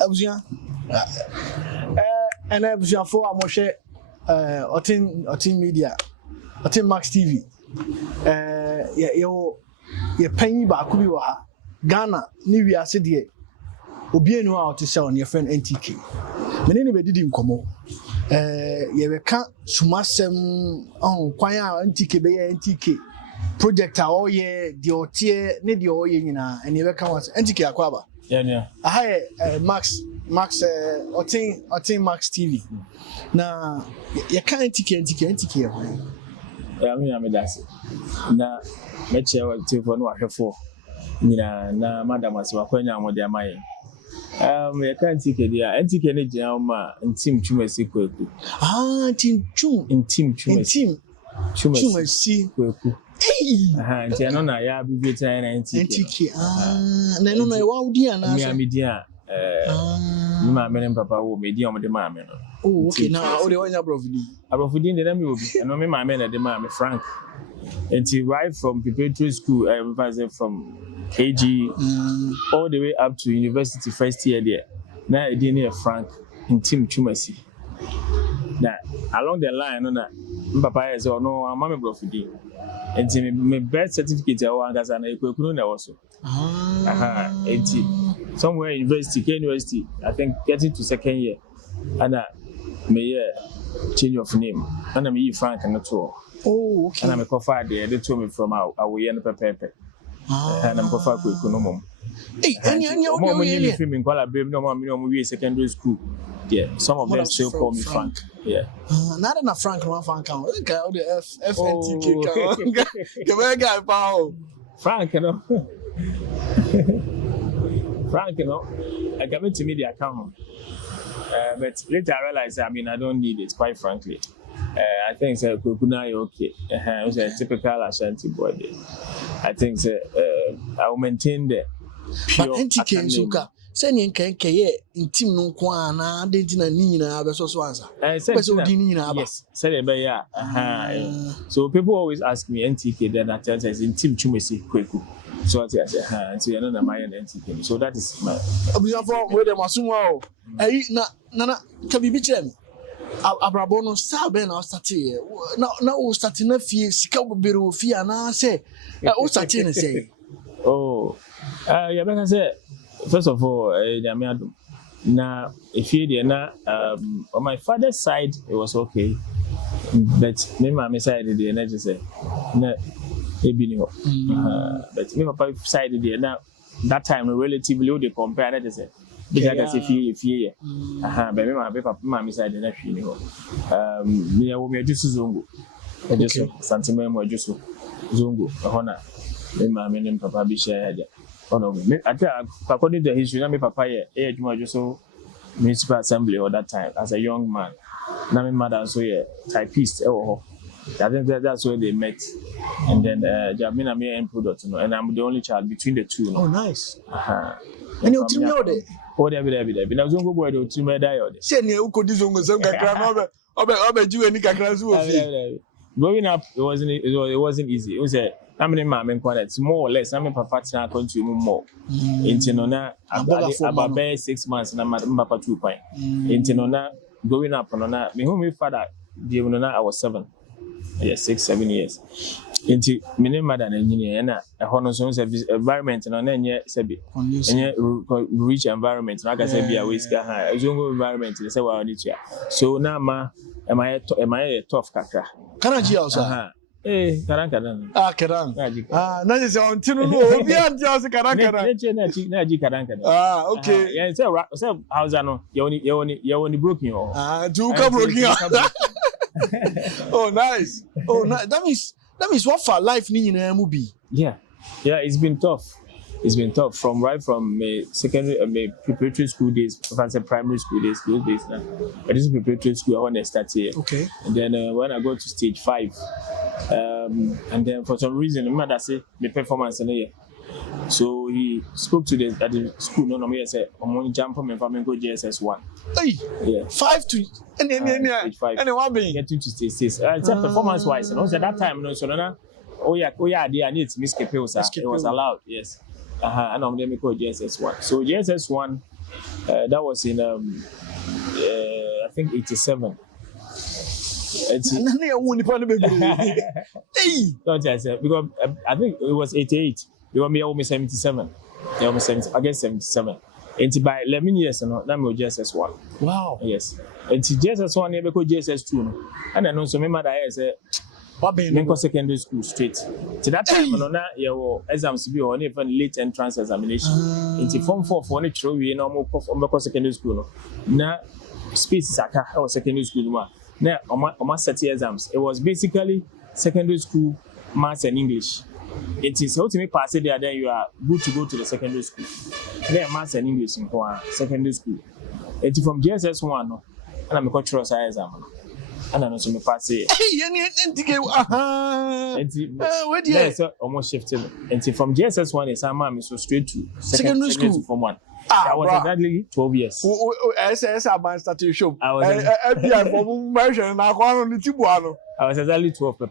Abusia. And Abusia for a moshe Otin Media, Otin Max TV. Your penny back could be Ghana, New Year City. Obienu out to sell on your friend NTK. Many didn't come. You can't sumasem on Quaya NTK by NTK project. Oh, yeah, the OTA, need your yina, and you come NTK Aquaba. Yeah. I Max, Otin Max TV. Now, you can't NTK. I mean, that's it. Now, let's share what you want for. Na madam was wakwenya amode amaye you can't take it there NTK ne gina ma ntim Kumasi kweku team Kumasi kweku nti no na ya bibeta na NTK na no na wa udi ana so mi dia mi ma me papa wo me dia omde ma me no okay na o de wanya abrofudi de na mi obi no me ma me na de ma me Frank until right from preparatory school from KG all the way up to university first year there. Now I didn't Frank in Team Kumasi. Now along the line, no, Papa is or no, I'm a brofidi. And my birth certificate, I want as an equipment also. Somewhere university, I think getting to second year, and may change of name, and I'm Frank and not all. Oh, okay. And I'm a coffee there. They told me from our way and Pepe. And I'm coffee with Kunomum. Hey, and you're filming Kuala Babe, no more secondary school. Yeah, some of them still call me Frank. Yeah. Not enough Frank, no Frank. Okay, all the FNTK. Come on, guy, pal. Frank, you know. Frank, you know. I got to media account. But later I realized, I don't need it, quite frankly. I think it's okay. It's a typical Ashanti boy. I think I will maintain the pure. But NTK Suka, sending can in team no kwana, didn't a Nina, but so answer. Yes, said it, yeah. So people always ask me NTK, then I tell them in Team Kumasi Kweku. So I say, so you're not my NTK. So that is my. Where the Masumo, Nana, can be bitchem. Abrabono sabe na start na o start na fie sika bobero fie na say o start na say yeah because say first of all Jamiadu na if you there na on my father's side it was okay but me mama side there na just say na ebini but me papa side there na that time relatively they compare na just say because if you but me my side na hwe ni ho me wo me Ejisu zongo Ejisu santime mo Ejisu zongo hona me ma me ne papa bi share ya ono me according to history na me papa ye adwuma Ejisu municipal assembly at that time as a young man na me mother so ye typist I think that's where they met and then Jamina me end product and I'm the only child between the two. Oh nice. And you team know there. Oh, there. Now, Zongo boy, the two men died. Say, you could do Zongo, some you any Kakras. Growing up, it wasn't easy. It was how many mom and quite more or less. I mean, Papa consume more. Intinona, about 6 months, and I'm Papa 2 point. Intinona, growing up, and me whom my father, I was 7. Yes, 6-7 years. Into many mother and engineer and a honor environment and on any rich environment. Like I said, be a whisker high, a jungle environment. They say, well, so now, am I a tough caca? Can I also? Eh, Karan. Now is on Tino. Okay. Yeah, it's a house. I know you only broken. Two broken. Oh, nice. That means what for life in a movie. Yeah, it's been tough. It's been tough from secondary, preparatory school days, primary school days, those days now. But this is preparatory school, I want to start here. Okay. And then when I go to stage 5, and then for some reason, my mother said the performance in a year. So he spoke to at the school, no, he said, I'm going to jump from and go JSS 1. Hey, yeah. 5 to stage 5. And one being get to stage 6. It's performance wise. And also at that time, no, so no, I need to miss it was allowed, yes. And I'm going to go JSS 1. So JSS 1, That was in I think 87. None of one upon the baby. Hey, Don't I say because I think it was 88. You want me almost 77. Yeah, almost 70. I guess 77. And by 11 years, no, that was JSS1. wow. Yes. And JSS1 never go JSS2. No. And I know so remember that I said, What baby? then go secondary school straight. To that time, no, na your exams to be on even late entrance examination. Into form 4 for any true, you know, more secondary school. No. Na space is a secondary school one. Now, on my set exams, it was basically secondary school maths and English. It is ultimately pass it there, then you are good to go to the secondary school. Then maths and English in secondary school. It is from JSS1, no, and I'm a cultural science exam. And I know some pass it. Hey, NTK. Where do you? Almost shifted. And from JSS1, is I'm so straight to Secondary school from 1. Ah, I was exactly 12 years. SS about starting show. I was FBI for version now on the Tibuano. I was exactly 12 per.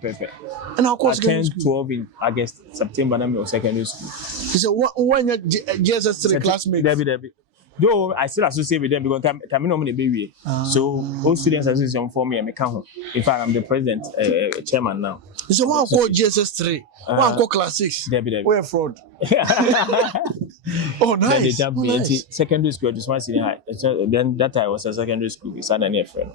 And of I course, turned 12 in August, September, and I was secondary school. He said, when your JSS3 classmates. Debbie. Though I still associate with them because I'm not a baby. So all students association for me, I'm a count. In fact, I'm the president, chairman now. He said, one called JSS3, one called class 6. Debbie. We're fraud. Oh, nice. Then they nice. Secondary school, just one senior high. Then that time I was a secondary school, it's not a friend.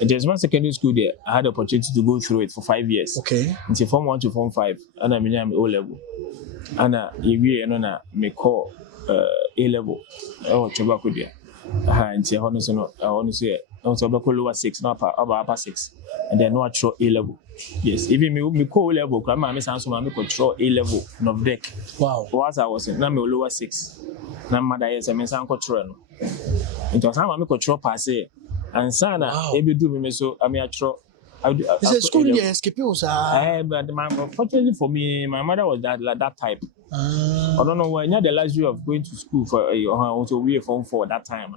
And there's one secondary school there, I had the opportunity to go through it for 5 years. Okay. Until Form 1 to Form 5, and I'm in O level. And you know, me call A level. Oh, tobacco there. And say, honestly, I want to say, tobacco lower 6, not upper 6. And then no actual A level. Yes, even me call level, grandma, Miss Answer, me control A level, no deck. Wow. What I was in, now me lower 6. Now, mother is a Miss Uncle. It was how I control pass it. And Sana, maybe do me so, I mean, I throw. It's a school in escape, sir. But fortunately for me, my mother was that type. I don't know why. I had the luxury of going to school for also we Form 4 that time.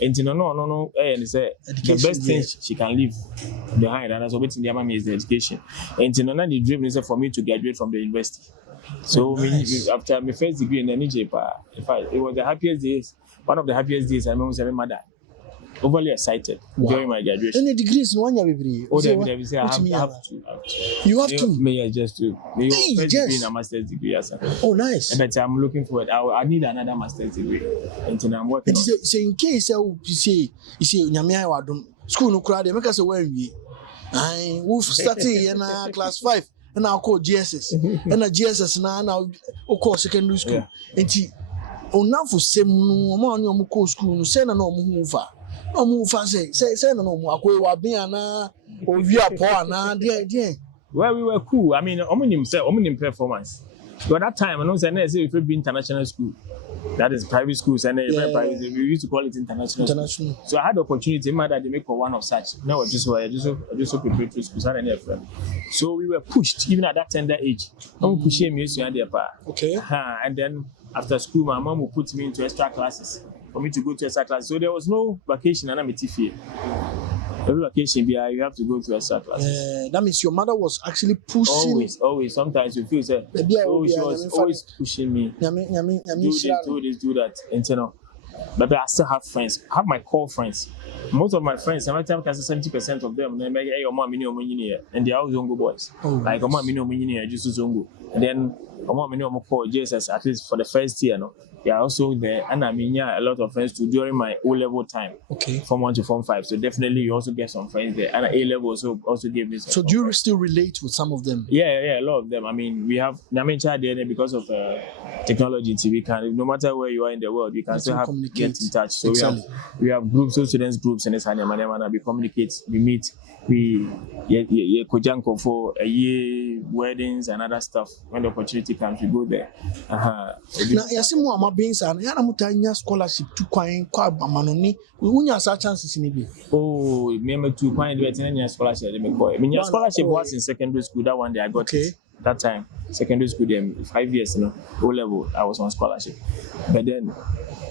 And no. And say the best thing she can leave behind, and that's what the mama is the education. And the dream is for me to graduate from the university. So after my first degree in the NTK, it was the happiest days. One of the happiest days I remember my mother. Overly excited during my graduation. Any degrees in 1 year, baby? Oh, they say I have to. You have to? May I just do? First degree in a master's degree. Oh, nice. But I'm looking for it. I need another master's degree. And I'm working. So in case you say, Nyamia Wadum, school no crowd, make us away. We've started in class 5 and now call GSS. And a GSS now call secondary school. And now for some money on call school, no send no move. No move say no more. I be ana or via poana, dear. Well, we were cool. I mean, omnium performance. But that time, I know say if we be international school, that is private schools and private. We used to call it international. School. So I had the opportunity, my dad, to make one of such. No, just preparatory schools and any friend. So we were pushed even at that tender age. I'm pushing me to the part. Okay. And then after school, my mom would put me into extra classes for me to go to extra classes. So there was no vacation and I'm a TFA. Every vacation, you have to go to extra classes. That means your mother was actually pushing. Always. Sometimes you feel say, she was always pushing me. Do this, do that. And but I still have friends. I have my core friends. Most of my friends, every time I say 70% of them, they make your mom and they are all Zongo boys. Like mom Ejisu Zongo. And then mom call JSS at least for the first year, no. They are also there, and I mean, a lot of friends too during my O level time. Okay. Form 1 to Form 5. So definitely, you also get some friends there, and A level also gave me. So do you still relate with some of them? Yeah, a lot of them. I mean, we have Namencha there because of technology. We can, no matter where you are in the world, we can still get in touch. So we have groups, so students groups, and we communicate, we meet, we kojanko for a year weddings and other stuff. When the opportunity comes, we go there. Now, beings and Yanamutania scholarship to Quine, Manoni, we won't have such chances in it. Oh, remember to find the scholarship. I mean, your scholarship was in secondary school. That one day I got it. That time, secondary school, 5 years, O level, I was on scholarship. But then,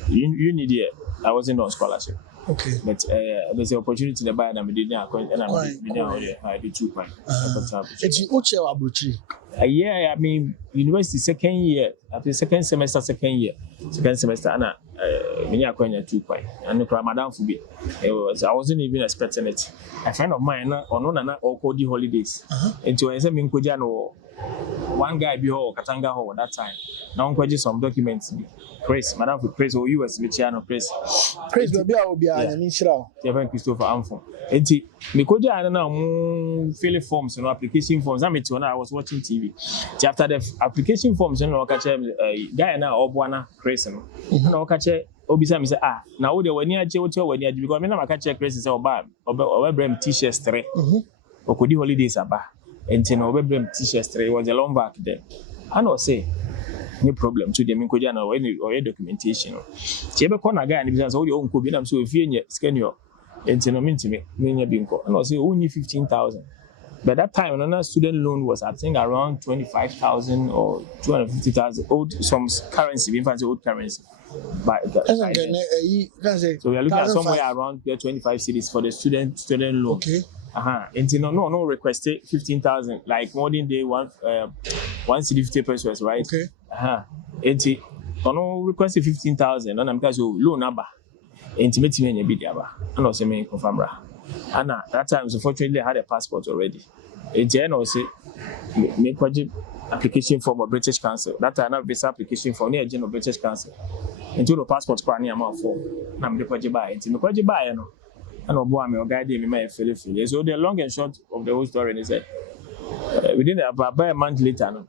you need it. I wasn't on scholarship. Okay. But there's an opportunity to buy and I'm doing I did 2 points. It's Uche Abruchi. Yeah, I mean, university second year, after second semester, and I acquired 2 points. And the Madame Fubi, I wasn't even expecting it. A friend of mine, on or called the holidays. Into a semi Kujano, one guy behold Katanga Hall that time. Now, some documents. Praise, Madame for praise, or US Luciano praise. Praise will be a Mishra. Christopher Amfon. Enti, Mikoja, I don't know, fill forms and application forms. I was watching TV. After the application forms, and catch a guy now, Obwana, Crescent. No catch a Obisa, say, now they were near Joe when you because I catch a Crescent or bar or Brem t shirts 3 or could you holidays about. And no Brem t shirts 3 was a long back then. I know say. No problem to them in Kojana or any documentation. Chebe Kona guy and business all your own Kubinam so if you scan your entinominti me bingo and also only 15,000. But that time another student loan was I think around 25,000 or 250,000 old some currency, in fact old currency. But so we are looking at somewhere around 25 cities for the student loan. Okay. And no requested 15,000 like modern day one city 50 pesos, right? Okay. And no requested 15,000 and I'm because loan number intimate me and and also me confirm and that time so fortunately I had a passport already. And also make application form of British Council. That time I have visa application for near general British Council. Until the passport for any amount for I'm the kwaji buy until the kwaji buy no. And Obo me guide me my feel. So the long and short of the whole story is that within about a month later,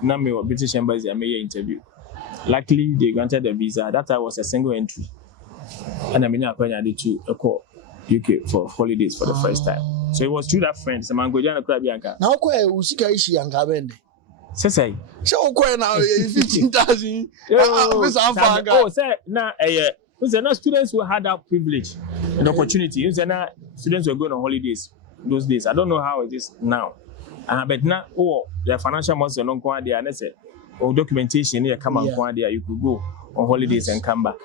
now me British embassy I made an interview. Luckily they granted the visa. That time was a single entry, and I mean I did to call UK for holidays for the first time. So it was through that friend. Some Angojana Krabianka. Now quite usika ishi Yankabende. Say. So quite now 15,000. Oh, say now no students who had that privilege and opportunity. Students were going on holidays those days. I don't know how it is now. But now, the financial months are not going there. And I said, documentation here come and there. You could go on holidays and come back.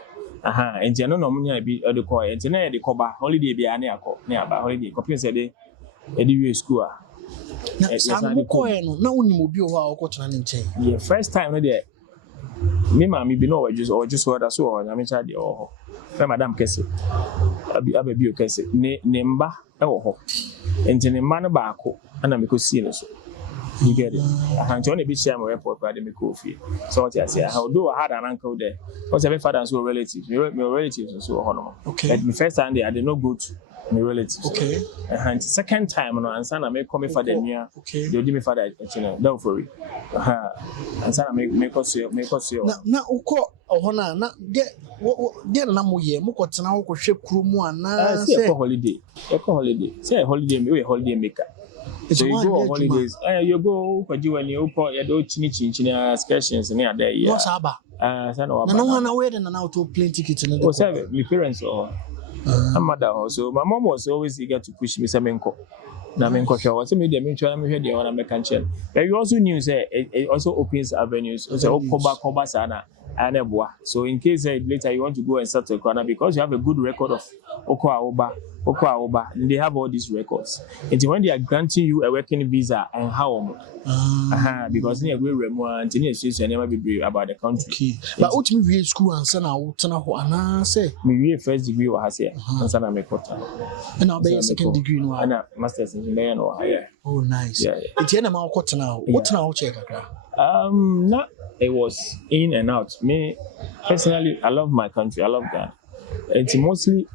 And you know, no be the call. And you know, the cover holiday be near holiday. Copy said the school. Yeah, first time no there. Me be no just what I saw on Amicha or Madam Kessy. Ababy Kessy. Nemba ho. And in a man back and I'm because see so. You get it. I can't only be share my airport by the coffee. So what I say, although I had an uncle there, because every father and so relatives, my relatives and so on. Okay. But the first time there, I did not go to my relatives. Okay. And second time, and son I make come for the near. Okay. They give me for that, don't worry. And son I make us now, Uko Ohona, not get what Namu ye, Mukotana, ship crew, and say a holiday. Say a holiday, we a holiday maker. So you go on holidays. You go when you call your do chinny excursions near there. What's Abba? No one away than an auto plane ticket. My parents or my mother also. My mom was always eager to push me some menko. Namenko show was a media mutual media on American channel. But you also knew it also opens avenues. So Koba Sana. So in case later you want to go and start a corner because you have a good record of Okwa, they have all these records. And when they are granting you a working visa and how because they are going remote and they never be about the country. Okay. But what me we school and sana say me first degree was here and sana me quarter. And I'll be second degree no and master's in engineering or higher. Oh nice. Yeah. It's na ma quarter now. What now check kakra? Not it was in and out. Me personally, I love my country. I love Ghana. It's mostly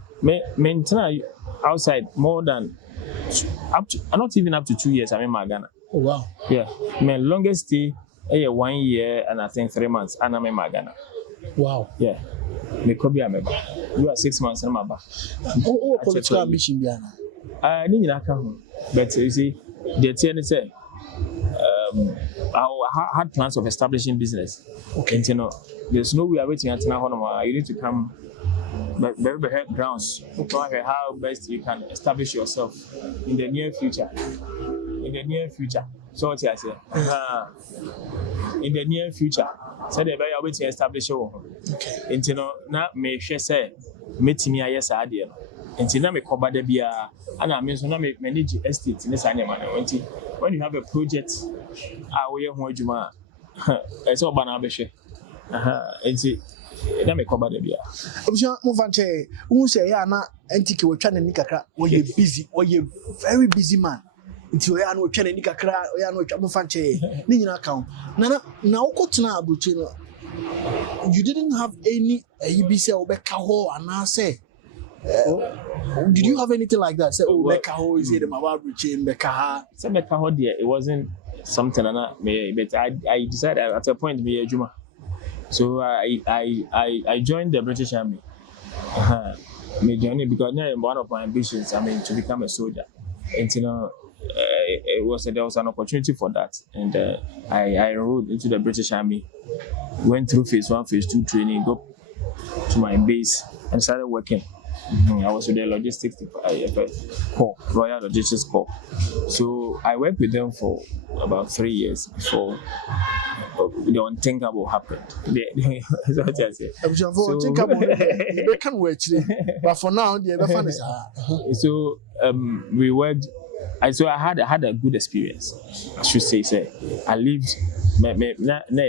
maintain outside more than not even up to 2 years. I'm in my Ghana. Oh wow. Yeah, my longest stay 1 year and I think 3 months. And I'm in my Ghana. Wow. Yeah. Me could be a member. You are 6 months in my back. Oh, political ambition, Biana. I didn't know, but you see, the TN say. I had plans of establishing business. Okay. And, there's no way I'm waiting until now. You need to come very grounds. Okay. How best you can establish yourself in the near future. So what I say? In the near future. So they are waiting to establish your. Okay. And now may say metimi ayɛ saa deɛ no nti na me kɔba da bia ana me nso na me manage estate ne saa nneɛma no nti when you have a project a woyɛ ho adwuma ɛsɛ ɔba na abɛhwɛ nti na me kɔba da bia obusua mo fa nche wo say ya na NTK wo twa n'ani kakra wo ye busy wo ye very busy man nti wo ya na wo twa n'ani kakra wo ya na wo twa mo fa nche ni nyina ka na wo kotena abuche no you didn't have any you say obeka ho ana say did you have anything like that say obeka ho is it my abuche mbeka ha say mbeka ho there it wasn't something but I decided at a point me adwuma so I joined the British Army me joined because one of my ambitions to become a soldier and there was an opportunity for that and I enrolled into the British Army, went through phase 1 phase 2 training, got to my base and started working. I was with the logistics corps, Royal Logistics Corps. So I worked with them for about 3 years before the unthinkable happened. That's what I say. They can work, but for now, so we worked. So I had a good experience. I should say, I lived.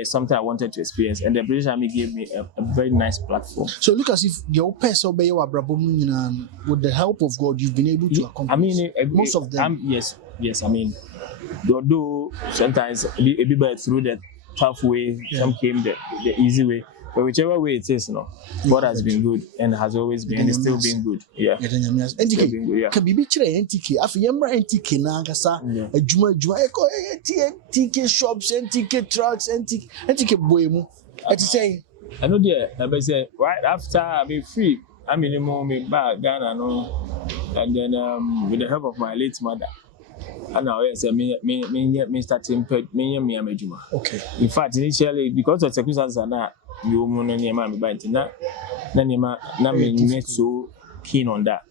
Something I wanted to experience, and the British Army gave me a very nice platform. So look as if your person with the help of God, you've been able to accomplish. Most of them. Yes. Although sometimes everybody through the tough way, some came the easy way. But whichever way it is, God has been good and has always been and is still being good. Yeah. NTK, can be NTK. After NTK na kasa, juma NTK shops, NTK trucks, NTK boymu. I say, I know there. I say right after I be free, I'm in the moment back Ghana, and then with the help of my late mother. And now yes, me starting me amejuma. Okay. In fact, initially because of circumstances now. You money near me by na me not so keen on that.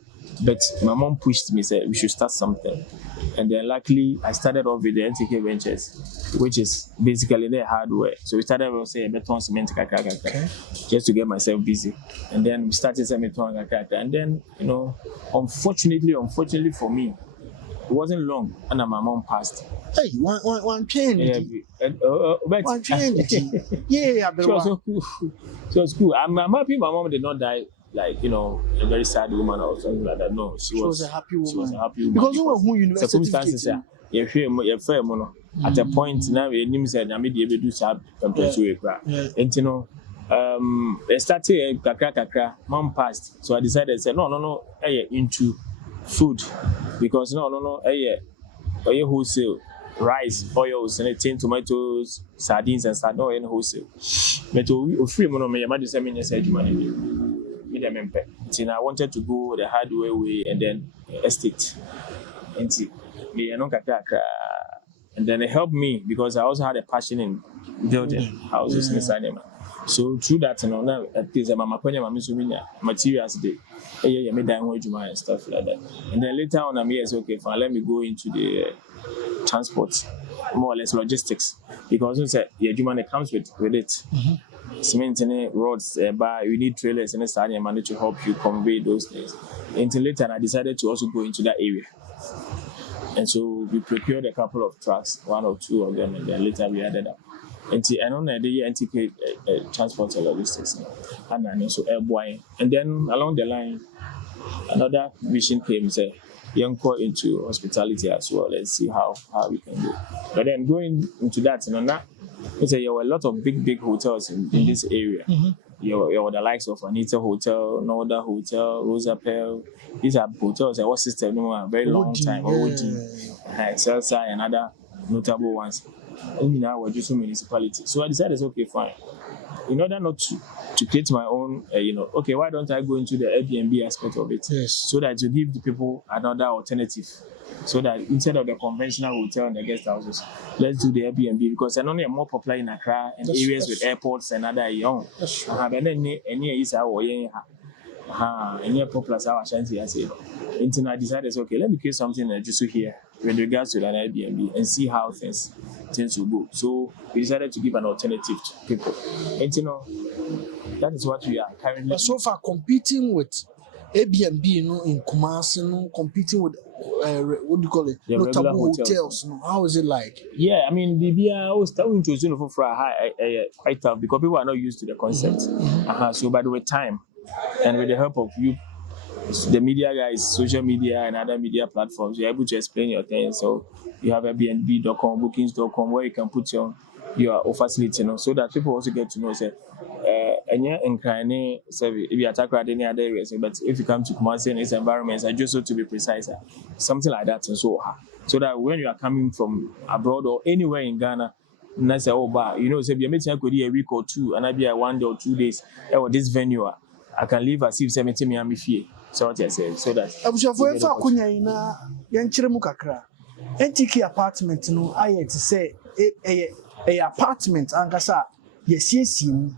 But my mom pushed me, said we should start something. And then luckily I started off with the NTK Ventures, which is basically their hardware. So we started with say beton cement just to get myself busy. And then we started cement and then unfortunately for me, it wasn't long and my mom passed. Hey, one change. One change. Yeah, she was so cool. She was cool. I'm happy my mom did not die like a very sad woman or something like that. No, she was a happy woman. She was a happy woman. Because who university circumstances at a point now we said I made able to do something and I started kakra mom passed. So I decided say no into food because wholesale rice, oils, and tin tomatoes, sardines, and stuff. No, in wholesale. But we free money. My mother said, "Me say money." Me dem empe. So I wanted to go the hardware way and then estate. And me and then it helped me because I also had a passion in building houses in the so through that, now at least my materials day. Yeah, me down and stuff like that. And then later on, I'm okay, fine. Let me go into the transport, more or less logistics, because you said it comes with it. Cement and roads, but you need trailers and starting money to help you convey those things. Until later, I decided to also go into that area. And so we procured a couple of trucks, 1 or 2 of them, and then later we added up. And I know the NTK transport and logistics, and also airboy. And then along the line, another vision came, say, young go into hospitality as well. Let's see how we can do. But then going into that, now, there were a lot of big hotels in this area. You were the likes of Anita Hotel, Norda Hotel, Rosa Pearl. These are hotels that was system a very long time. Celsa and other notable ones. And now we're just municipality. So I decided, okay, fine. In order not to create my own, okay, why don't I go into the Airbnb aspect of it? Yes. So that to give the people another alternative. So that instead of the conventional hotel and the guest houses, let's do the Airbnb because they're only more popular in Accra and areas with airports and other young. But then any is our any popular I say. And I decided, okay, let me create something just here with regards to an Airbnb and see how things will go. So we decided to give an alternative to people. And that is what we are currently. But so far, competing with Airbnb, in Kumasi, competing with what do you call it? The Notable regular hotels. How is it like? Yeah, I mean, BBI was starting to zone for quite tough because people are not used to the concept. So, but with time and with the help of you, the media guys, social media and other media platforms, you're able to explain your things. So you have Airbnb.com, bookings.com, where you can put your facility, so that people also get to know, say, and yeah, if you attack any other areas, but if you come to Kumasi and its environments, I just so to be precise, something like that, and so that when you are coming from abroad or anywhere in Ghana, and I say, say you're meeting a week or two, and I be 1 day or 2 days, or this venue, I can leave as if 70 Miami fee. So what I say, so that. NTK apartment no I to say a apartment ankasa yesiesie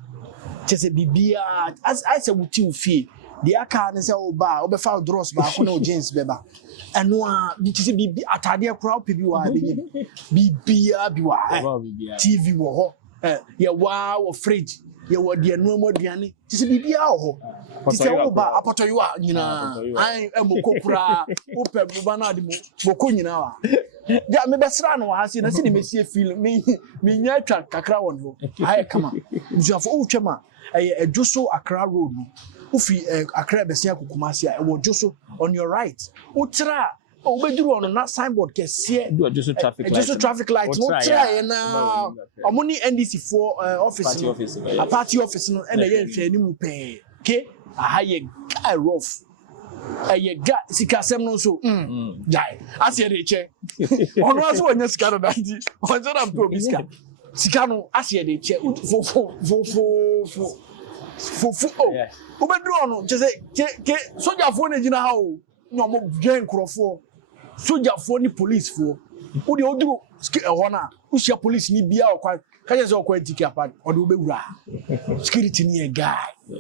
chese bibia as I say wuti fie the aka ne say oba obefa dross ba ko na jeans beba eno a bi chese bibi atade akura ope bi wa benye bibia bi wa TV wo ho ye wa wo fridge ye wo de eno mo aduane chese bibia ho chese oba apoto wa nyina an emokokura ope buba na de moko nyina wa ya me besra no ha se na se ne mesie feel me nya atwa kakra won ho aye kama busuafo o twema Ejisu Accra road no ufi Accra besia Kumasi e wo Ejisu on your right utra obeduru on na signboard kese Ejisu traffic light no try na omoni NDC for office a party office no e na ye nhwe ni mu pe ke ahaye guy rough aye ga sikasem no so jai ase de che ono aso onya sika no danji onje na mpo biska sika no ase de che fufu obedru no je say ke sojafo na gina ha o no mo gen krofo sojafo ni police fo wo de oduru ho na wo sia police ni bia okwa ka je say okwa NTK apart o de obewura security ni e guy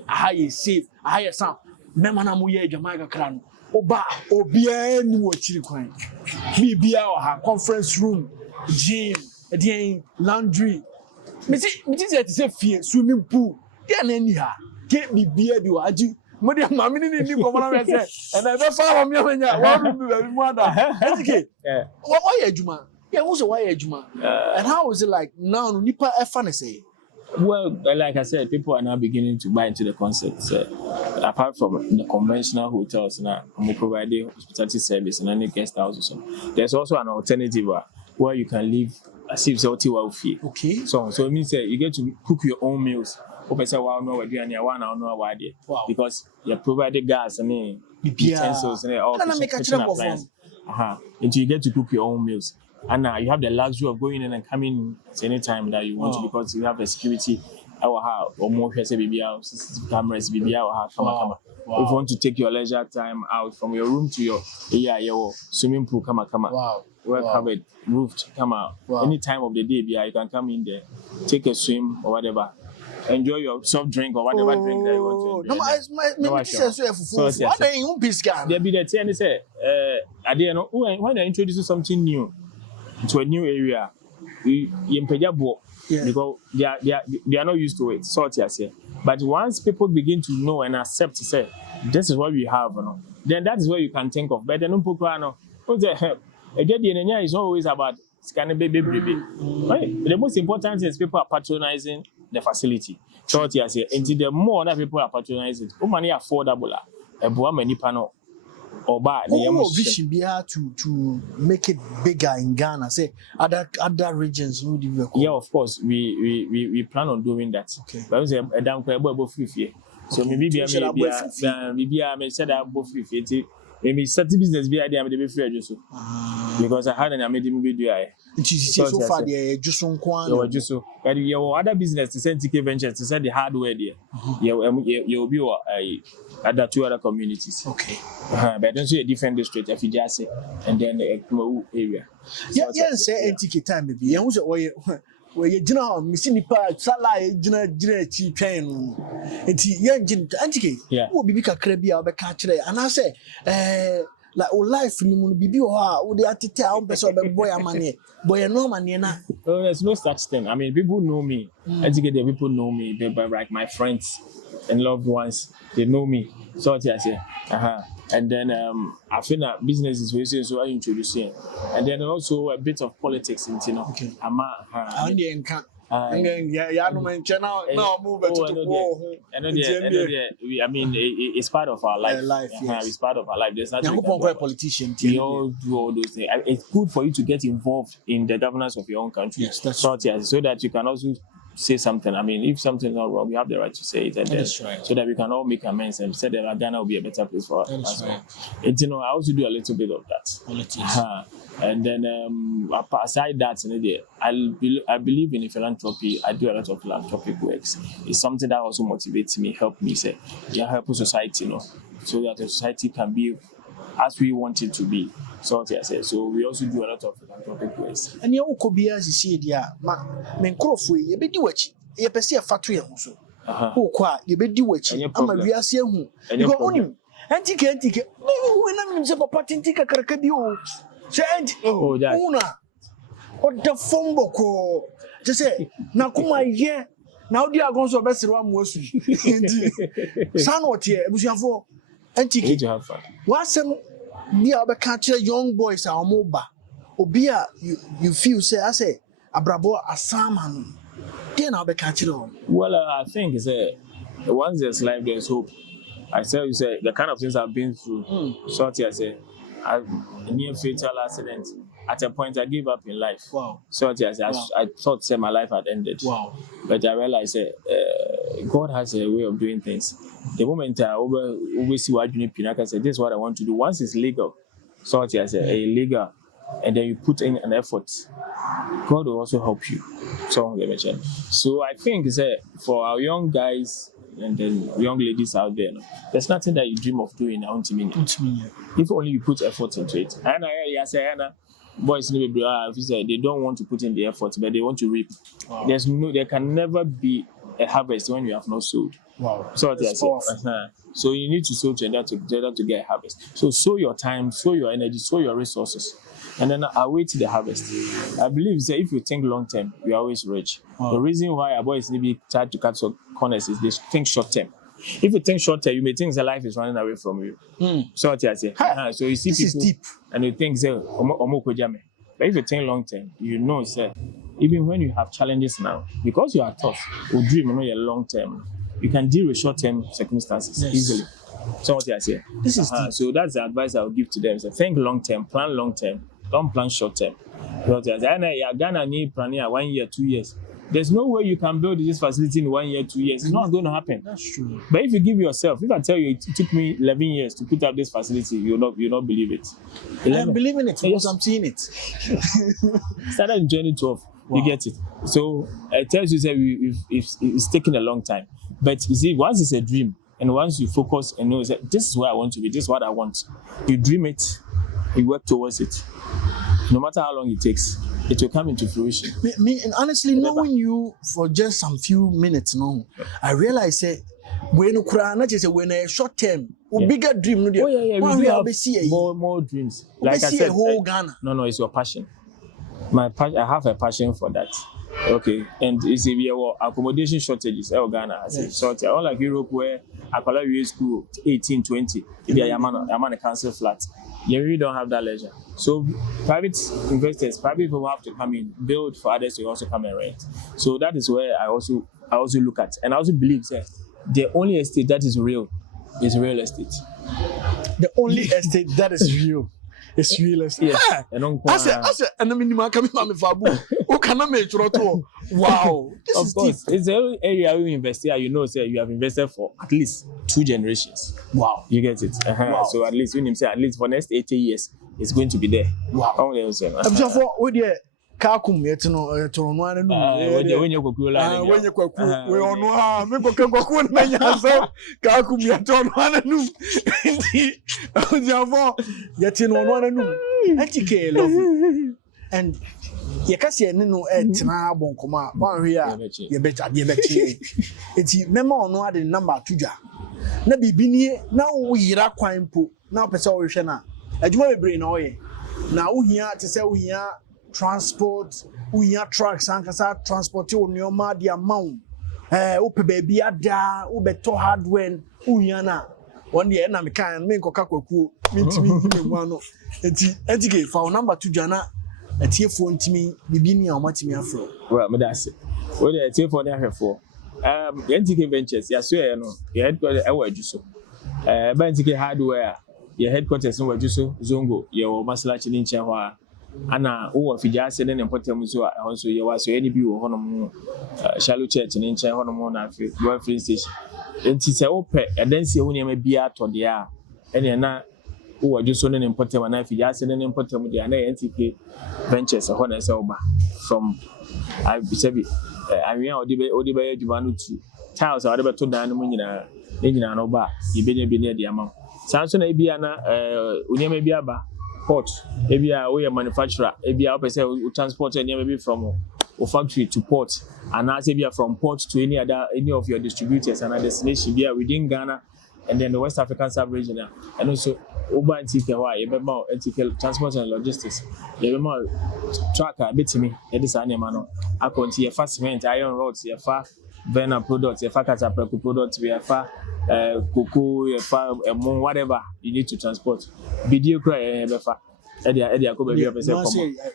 ahaye safe ahaye sound mema na mo ye adwama kakra no oba obia ni wo chiri kwan bibia o ha conference room gym again laundry me say fie swimming pool ya na ni ha ke bibia bi wa agi mo de ma me ni ko na me say and I be fa me nya wa bi mu ada NTK why adwuma yeah who say why adwuma and how is it like now nipa e fa na say. Well, like I said, people are now beginning to buy into the concept. Apart from the conventional hotels, now we provide hospitality service and any guest house or something. There's also an alternative where you can live as if it's fee. Okay. So it means you get to cook your own meals. Because you provided gas and utensils and all kitchen appliances. Until you get to cook your own meals. And you have the luxury of going in and coming any time that you want to because you have the security or more cameras, if you want to take your leisure time out from your room to your swimming pool, well covered, roofed, any time of the day, you can come in there, take a swim or whatever. Enjoy your soft drink or whatever drink that you want to enjoy. When I introduce something new to a new area, because they are not used to it. But once people begin to know and accept, say this is what we have, then that is where you can think of. But then it's always about scanning baby. Right? The most important thing is people are patronizing the facility. Until the more that people are patronizing it, money affordable. Or bad. Vision be to make it bigger in Ghana. Say other regions. Yeah, of course. We plan on doing that. Okay. But we a down free. So maybe I said I both free. Maybe certain business be idea be free Ejisu. Because I had an amazing video. So far the Ejisu Kwan. Ejisu. But your other business to send NTK Ventures to send the hardware there. You'll be other two other communities. Okay. But don't see a different district if you just say and then the area. Yeah, say NTK time maybe. You know where you know missing the sala jina chi twen enti ye NTK wo bibi kakra bia obeka kire and I say like life ni mu bibi o ha wo dey atete a wo person be boy amane boy no amane na. Oh, there's no such thing. I mean, people know me. Educated people know me. They're like my friends and loved ones. They know me. So what I say. And then I feel that business is very so I introduce it. And then also a bit of politics in Okay. I mean, it's part of our life. Yes. It's part of our life. There's nothing. Politician. We all do all those things. It's good for you to get involved in the governance of your own country. Yes, that's so that you can also say something. I mean, if something's not wrong, we have the right to say it, and then, right. so that we can all make amends and say that Ghana will be a better place for us. That's right. And, I also do a little bit of that. Politics. And then aside that, I believe in philanthropy. I do a lot of philanthropic works. It's something that also motivates me, help me say, help society, so that the society can be as we want it to be. So what I said. So we also do a lot of philanthropic works. And you could be as you see dia men crofwe ye be di wachi ye pese e fato ye ho so o kwa ye be di wachi ama wiase hu because onim NTK we na mi se papa tintika karaka bi o se una o da fombo ko je say na kuma ye na odi agonso be sere wa mo asu ndi san o tie ebusuafo NTK to have fun. Wasem be able to young boys are mobile. Obia you feel say I say abrabo asaman. Then I'll be catching on. Well, I think it's once there's life, there's hope. I tell you, say the kind of things I've been through. So I say, a near fatal accident. At a point, I gave up in life. Wow. So I thought say my life had ended. Wow. But I realized God has a way of doing things. The moment I always see what I say, this is what I want to do. Once it's legal, so I say illegal, and then you put in an effort, God will also help you. So I think for our young guys and then young ladies out there, there's nothing that you dream of doing. If only you put effort into it. And boys they don't want to put in the effort, but they want to reap. Wow. There can never be a harvest when you have not sowed. Wow. So so you need to sow to get a harvest. So sow your time, sow your energy, sow your resources, and then await the harvest. I believe if you think long term, you're always rich. Wow. The reason why our boys maybe try to cut corners is they think short term. If you think short term, you may think the life is running away from you. So what I say. So you see this people is deep. And you think but if you think long term, you know even when you have challenges now, because you are tough, or dream your long term, you can deal with short term circumstances easily. So what I say. This is deep. So that's the advice I would give to them. So think long term, plan long term, don't plan short term. Because Ghana need plan 1 year, 2 years. There's no way you can build this facility in 1 year, 2 years. It's not going to happen. That's true. But if you give yourself, if I tell you it took me 11 years to put up this facility, you'll not believe it. I'm believing it because I'm seeing it. Started in 2012. Wow. You get it. So it tells you that it's taking a long time. But you see, once it's a dream, and once you focus and know that this is where I want to be, this is what I want, you dream it, you work towards it. No matter how long it takes, it will come into fruition. Me and honestly, knowing you for just some few minutes, I realize when a short term, bigger dream. We have more dreams. Like I said, whole Ghana. No, it's your passion. I have a passion for that. Okay, and you see, we have accommodation shortages. Ghana has a shortage. Unlike Europe, where I school 18, 20, if you're a council flat, you really don't have that leisure. So private investors, private people will have to come in, build for others to also come and rent. So that is where I also look at, and I also believe that the only estate that is real is real estate. The only estate that is real. It's real estate. Yes. I said, and I mean, wow, this of is course, deep. it's the area you invest here. You know, you have invested for at least 2 generations. Wow, you get it. Wow. So at least when you say at least for next 80 years, it's going to be there. Wow. I'm just for with the Kakum yet no anu when you go when you kwaku we onu ha me kwaku na nya Kakum yet no anu yet no anu NTK love and ye ka se ne no tena bonkoma wan hwe a ye beta eti mema onu ade number tudwa na bibini na wo yira kwan po na pese wo hwe na adwuma bebre na oye na wohia te sɛ wohia transport wohia trucks ankasa transport wo nneɔma de amount wopɛ baabi ada wobɛtɔ hardware wohia na one day na mekan me nkoka kwakuo mentimi hime ano enti NTK fa wo number to dwana atiefo ntimi bibi ni a omatimi afro well me that's it we dey atiefo na ahwefo NTK Ventures ya so no your headquarters ewa Ejisu ba NTK hardware your headquarters no Ejisu Zongo your Masalachi ni nche ho ana wo afijase ne potem so a so ye wa so any bi wo honom Shallow Church ni nche honom na afi one free station enti se wo pe edansi ho niam bia to de a ene na wo Ejisu ne potem na afijase ne potem de na NTK Ventures ho na se wo ba from I sabi awia odi be adwuma no tu tiles odi be to dan no nyina no ba yebenya bi ne de ama sanso na bia na onyema bia ba port ebia we manufacturer ebia opese we transport anyama bi from factory to port and as ebia from port to any of your distributors and destination bia within Ghana and then the West African sub-region and also Uber NTK wa yebema NTK transport and logistics yebema tracker betimi edisa anyama no akonti yefa cement iron rods yefa Vena products yefa katapreku products yefa cocoa yefa whatever you need to transport video kra yebefa edia ko baby opese komo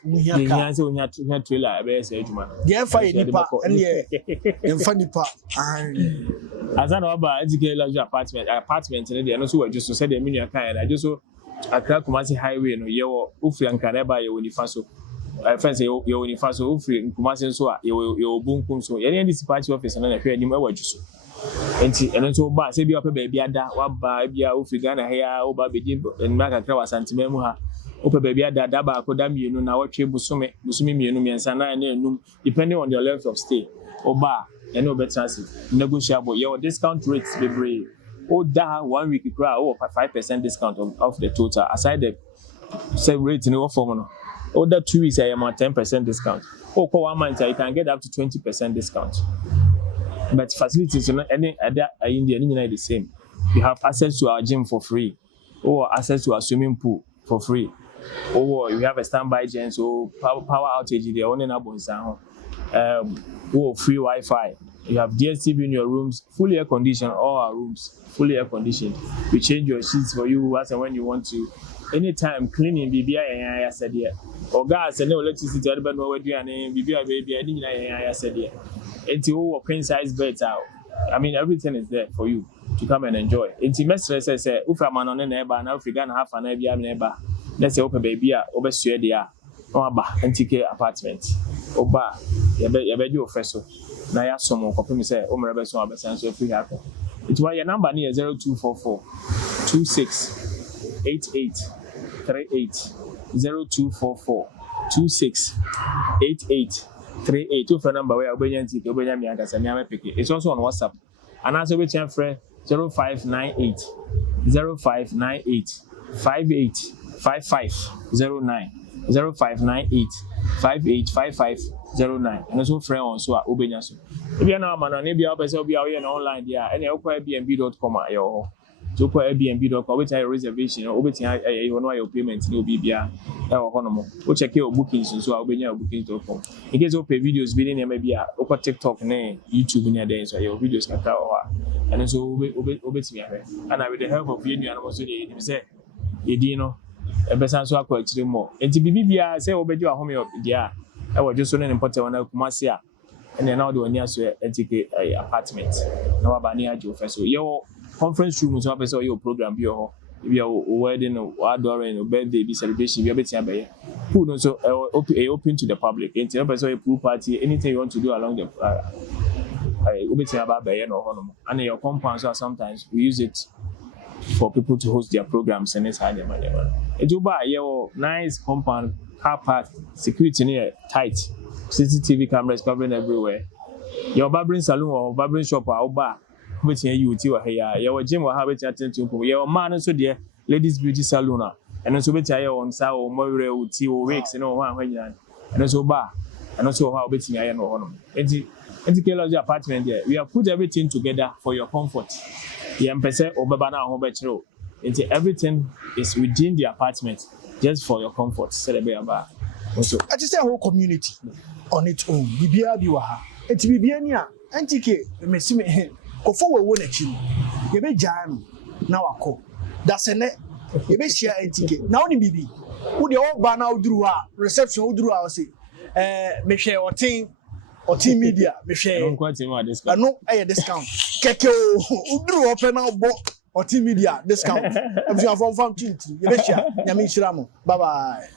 nya se onya trailer ebe se adwuma dey fa nipa ene emfa nipa azana oba NTK luxury apartment ne dey no so Ejisu so dey menu kan ya Ejisu Accra Kumasi highway no yewo ofri ankara ba yewo nifa so friends yewo nifa so ofri Kumasi so a yewo bunkum so ye ne dispatch office na hwe anim ewa Ejisu enti eno so ba se bi opa ba bi ada wa ba bia ofri Ghana here oba bedi enma kakra wa santimemu ha opa ba bi ada ba akoda mienu na watwe busumi mienu miensa na enum depending on your level of stay oba eno be transit negotiable your discount rates be brave da 1 week kra 5% discount off the total aside the say rate in what form no da 2 weeks I am at 10% discount for 1 month you can get up to 20% discount but facilities any other in the the same you have access to our gym for free or access to our swimming pool for free or you have a standby gen so power outage they only na bonsa or free Wi-Fi. You have DSTV in your rooms, fully air conditioned, all our rooms, fully air conditioned. We change your sheets for you as and when you want to. Anytime cleaning, BBI I said here. Or gas and no electricity, everybody know what you are name, BBI baby, I didn't I said here. Until queen size beds out. I mean, everything is there for you to come and enjoy. Intimate says, Ufa man on a neighbor, now if you can have an neighbor, let's say open baby, over Sweden, or NTK apartment, or bar, you bet you first. Na ya somo ko pemi say o mrebe so abesan so free happen it was your number near 0244 26 88 38 0244 26 88 38 to phone number where obenya NTK obenya mi akasa mi amepeke it's also on WhatsApp and also we can friend 0598 58 5509 0598 585509 and also friend on so obenya so if you na man na bia opese obia we na online there and you kwa airbnb.com ayo so kwa airbnb.com we tell reservation obetia you know your payment no bibia e wo hono mo o check your bookings so obenya bookings.com in case you pay videos bi ne bia o kwa TikTok na YouTube ne there so your videos ka ka wa and so obetia here and with the help of you and so dey say edino ebesan so akwa akire mo enti bibia say obeji wa home dia e wo just so ne important na Kumasi a ene na do ania so NTK apartment na wa ba ni ajo feso your conference room so person your program bi ho bia wedding or adoring or birthday bi celebration bi betia be pool no so open to the public enti person a pool party anything you want to do along the obetia ba be no ho no and your compound so sometimes we use it for people to host their programs and it's hard them. Ejuba your nice compound car park security near tight CCTV cameras covering everywhere. Your barbering salon or barbering shop or bar which you here your gym will have it attention to your man so dear ladies beauty salon and also which I on sao more uti or weeks and all when you and also bar and also how betting I know on NTK apartment there we have put everything together for your comfort. Yempese obeba na ho be kire everything is within the apartment just for your comfort. So I just say a whole community on its own. Bibia biwaha. It's Bibiania. NTK. Me go forward one achieve. You be jam now a call. That's a net. You be share NTK. Now ni bibi. Who the old ban out drew reception who drew our say. Me share or team media. Me share. I don't quite see what discount. I know a discount. Keke who drew up and now bought or team media discount. I'm from team. You be share. Yami Shiramo. Bye bye.